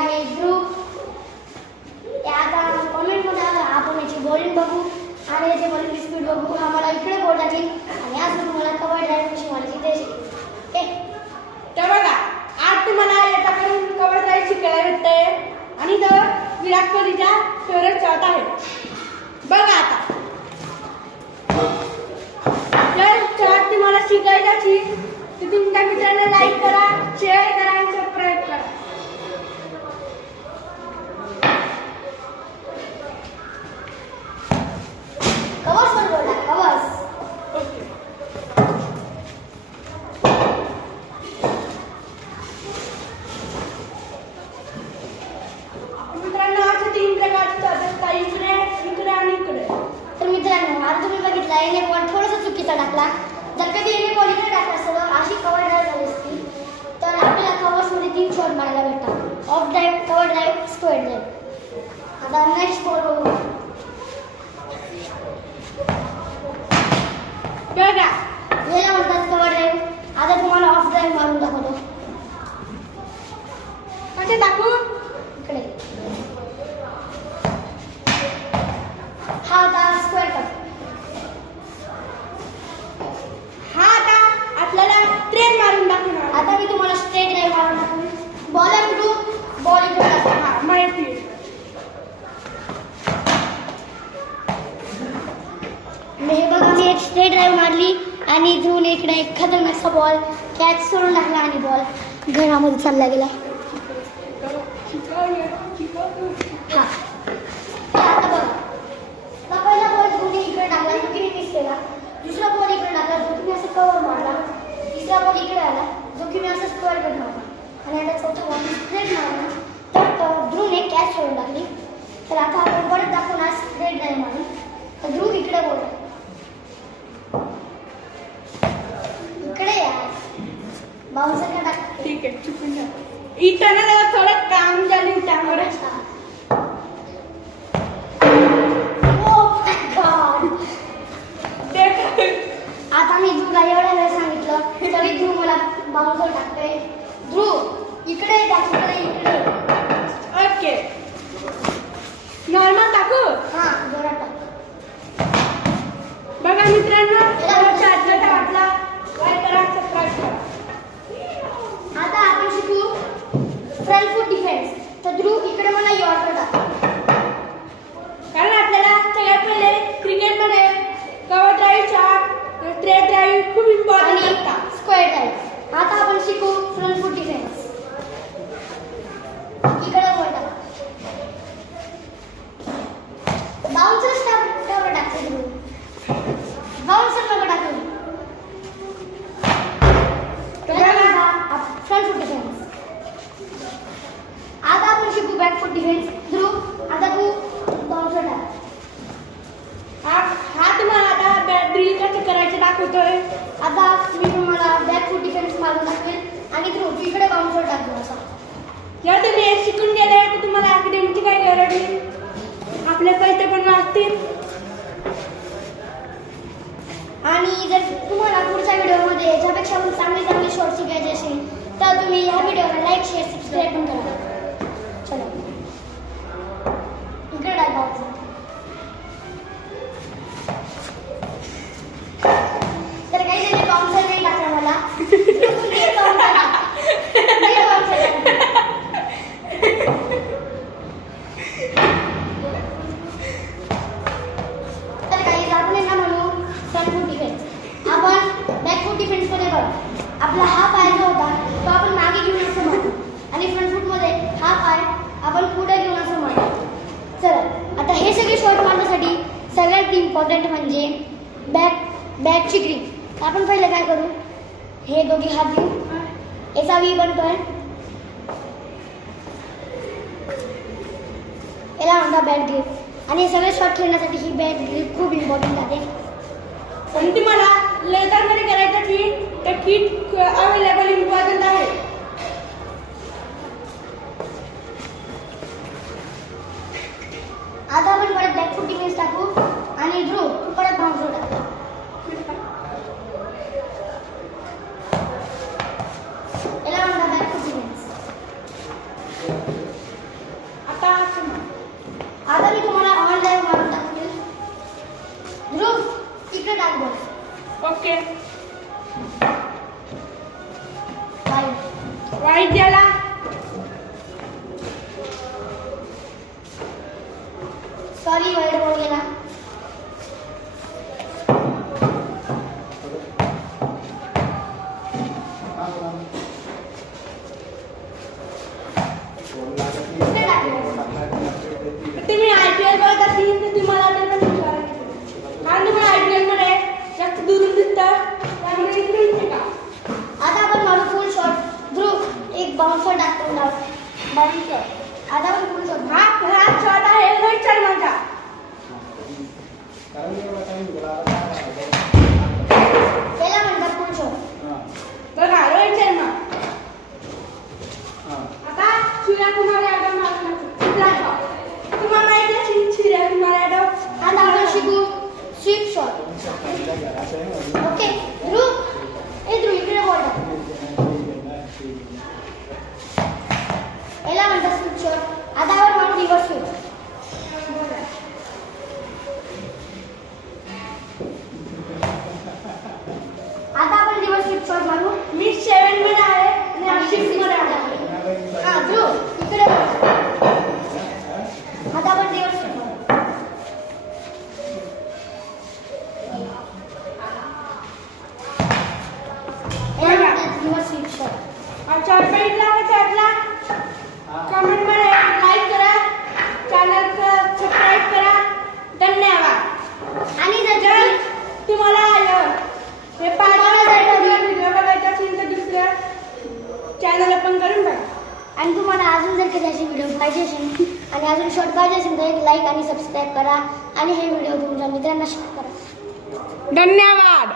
आहे ध्रुव. आता कॉमेंटमध्ये आपण याची बॉलिंग बघू आणि याची बॉलिंग स्पीड बघू. आम्हाला इकडे बोल टाकेल आणि आज तुम्हाला कव्हर ड्राईव्ह कशी मारायची ते शिकेल. तर बघा आज तुम्हाला याच्याकडून कव्हर ड्राईव्ह शिकायला भेटतंय आणि तर विराट कोहलीचा फेवरेट शॉट आहे. बघा आता जर शॉट तुम्हाला शिकायचा असेल तर तुमच्या मित्रांना लाईक करा, शेअर करा आणि सबस्क्राईब करा. कवर्स वर बोला, कवर्स. ओके. मित्रांनो असे 3 प्रकारचे शॉट असतात, इकडे इकडे आणि इकडे. तर मित्रांनो आता तुम्ही बघितला याने बॉल थोडासा चुकीचा टाकला. जर कधी याने बॉल इकडे टाकला असतं तर अशी कव्हर ड्राईव्ह झाली असती. तर आपल्याला कवर्समध्ये 3 शॉट मारायला भेटतात. Of drive, cover drive, square drive. आता नेक्स्ट बॉल बघू. बघा याला म्हणतात कव्हर ड्राईव्ह. आता तुम्हाला ऑफ ड्राईव्ह मारून दाखवतो. कसे टाकू? इकडे हा आता स्क्वेअर कट. हा आता आपल्याला ट्रेन मारून दाखवणार. आता मी तुम्हाला स्ट्रेट ड्राईव्ह मारून दाखवतो. बॉलर कुठून बॉल इकडे टाकतो. हा माहिती आहे. हे बघा मी एक स्ट्रेट ड्राईव्ह मारली आणि इथून इकडे एक खतरनाकसा बॉल कॅच सोडून टाकला आणि बॉल घरामध्ये चालला गेला. हा आता बघा पहिला बॉल तुम्ही इकडे टाकला जो की मी मिस केला. दुसरा बॉल इकडे टाकला जो की मी असं कव्हर मारला. तिसरा बॉल इकडे आला जो की मी असं स्क्वेअर कट मारला. आणि आता चौथा बॉल स्ट्रेट मारला तर ध्रुवने कॅच सोडून टाकली. तर आता आपण परत दाखवणार स्ट्रेट ड्राईव्ह मारून. तर ध्रुव इकडे बोल इकडे यार बाउन्सर का टाक. ठीक आहे चुकून झालं. इथं ना जरा थोडं काम झाली त्यामुळे. आता मी ध्रुवला एवढा वेळ सांगितलं तरी ध्रुव मला बाउन्सर टाकतोय. ध्रुव इकडे इकडे. ओके नॉर्मल टाकू. हा जोरात टाक. बघा मित्रांनो चॅनल आपला लाईक करा, सबस्क्राईब करा. आता आपण शिकू फ्रंट फूट डिफेन्स. तर ध्रुव इकडे मला यॉर्कर टाक. कारण आपल्याला सगळ्यात पहिले क्रिकेटमध्ये cover drive, shot, straight drive खूप इम्पॉर्टंट आणि असतात. Square drive. आता आपण शिकू फ्रंट फूट डिफेन्स. इकडे बॉल टाक. बाउन्सर स्टाफ टाकते ध्रुव. बाउन्सर नको टाकू. फ्रंट फूट डिफेन्स. आता आपण शिकू बॅक फूट डिफेन्स. ध्रुव आता तू बाउन्सर टाक. हा तुम्हाला आता बॅट ड्रिल कसं करायचं दाखवतोय. आता मी तुम्हाला बॅक फूट डिफेन्स मारून दाखवेल आणि ध्रुव इकडे बाउन्सर टाकतो असा. जर तुम्ही हे शिकून गेले तर तुम्हाला अकॅडमीची काही गरज नाही. आपले पैसे पण वाचतील. आणि जर तुम्हाला पुढच्या व्हिडिओमध्ये याच्यापेक्षा पण चांगले चांगले शॉर्ट शिकायचे असेल तर तुम्ही या व्हिडिओला लाईक, शेअर, सबस्क्राईब पण करा. चलो इकडे टाक बाउन्सर. तर काही जणी बाउन्सर नाही टाकला मला. नीट बाउन्सर टाक. नीट बाउन्सर टाक. तर काही आपण यांना म्हणू फ्रंट फूट डिफेन्स. आपण बॅक फूट डिफेन्स मध्ये बघ आपला हा पाय जो होता तो आपण मागे घेऊन असं मारतो आणि फ्रंट फूट मध्ये हा पाय आपण पुढे घेऊन असं मारतो. चला आता हे सगळे शॉट मारण्यासाठी सगळ्यात इम्पॉर्टंट म्हणजे बॅटची ग्रीप. आपण पहिले काय करू हे दोघे हात घेऊ. याचा व्ही बनतोय. याला म्हणतात बॅट ग्रीप. आणि हे सगळे शॉट खेळण्यासाठी ही बॅट ग्रीप खूप इम्पॉर्टंट आहे. आणि तुम्हाला लेदरमध्ये करायचं असेल तर किट अवेलेबल इम्पॉर्टंट आहे. आता आपण परत बॅक फूट डिफेन्स टाकू आणि ध्रुव तू परत बाउन्सर टाक. याला म्हणतात बॅक फूट डिफेन्स. वाईट द्याला सॉरी वाईट बोल गेला. कुठे टाकलं? तुम्ही IPL बघत असेल तर तुम्हाला ते पण विचारायचं कारण तुम्हाला IPL मध्ये जास्त दुरून दिसतं त्यामुळे इकडे इथे का आता आपण मारू फुल शॉट. ध्रुव एक बाउन्सर टाकून डाव. बाउन्सर. आता आपण फुल शॉट. हा शॉट आहे रोहित शर्माचा. त्याला म्हणतात फुल शॉट. बघा रोहित शर्मा. आता सूर्यकुमार यादव मारला. तुम्हाला माहिती आहे सूर्यकुमार यादव आता आपण शिकू स्वीप शॉट. ओके ध्रुव इकडे बॉल टाक. याला म्हणतात स्वीप शॉट. आता आपण मारू रिव्हर्स स्वीप. आता आपण रिव्हर्स स्वीप शॉट मारू. मी 7 मध्ये आहे आणि आणि 6 मध्ये आहे. हा ध्रुव इकडे बघ. आता आपण रिव्हर्स स्वीप मारू. Reverse sweep shot. अच्छा भेटला कमेंट मध्ये लाईक करा चॅनल सबस्क्राईब करा धन्यवाद. आणि जर तुम्हाला हे पाहिजे व्हिडिओ बघायचा असेल तर दुसऱ्या चॅनल ओपन करून बघा. आणि तुम्हाला अजून जर कधी असे व्हिडिओ पाहिजे असेल आणि अजून शॉर्ट पाहिजे असेल तर एक लाईक आणि सबस्क्राईब करा आणि हे व्हिडिओ तुमच्या मित्रांना शेअर करा. धन्यवाद.